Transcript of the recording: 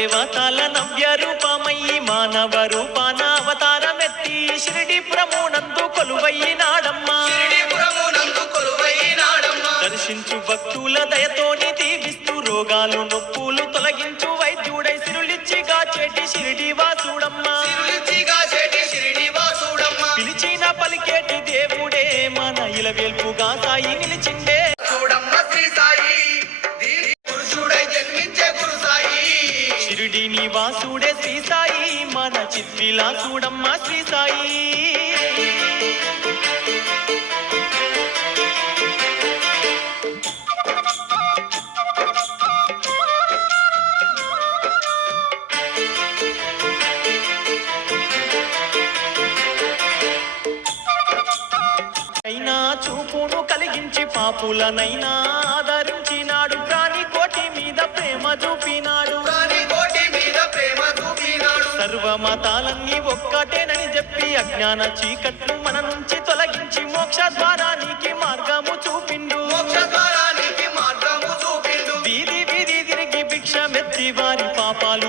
దేవతల నవ్య రూపమయ్యి మానవ రూపాన అవతారమెత్తి షిరిడీపురమునందు కొలువైనాడమ్మా. దర్శించు భక్తుల దయతోని దీవిస్తూ రోగాలు నొప్పులు తొలగించు వైద్యుడై సిరులిచ్చిగా చేటి షిరిడి వాసుడమ్మా. పిలిచిన పలికేటి దేవుడే మన ఇలవేల్పుగా సాయి నిలిచిండే. షిరిడి నివాసుడే శ్రీ సాయి మన చిద్విలాసుడమ్మా శ్రీ సాయి. చూపును కలిగించి పాపులనైనా ఆదరించినాడు. ప్రాణి కోటి మీద ప్రేమ చూపినాడు. సర్వ మతాలన్నీ ఒక్కటేనని చెప్పి అజ్ఞాన చీకట్లు మన నుంచి తొలగించి మోక్ష ద్వారానికి మార్గము చూపిండు. వీధి వీధి తిరిగి భిక్షమెత్తి వారి పాపాలు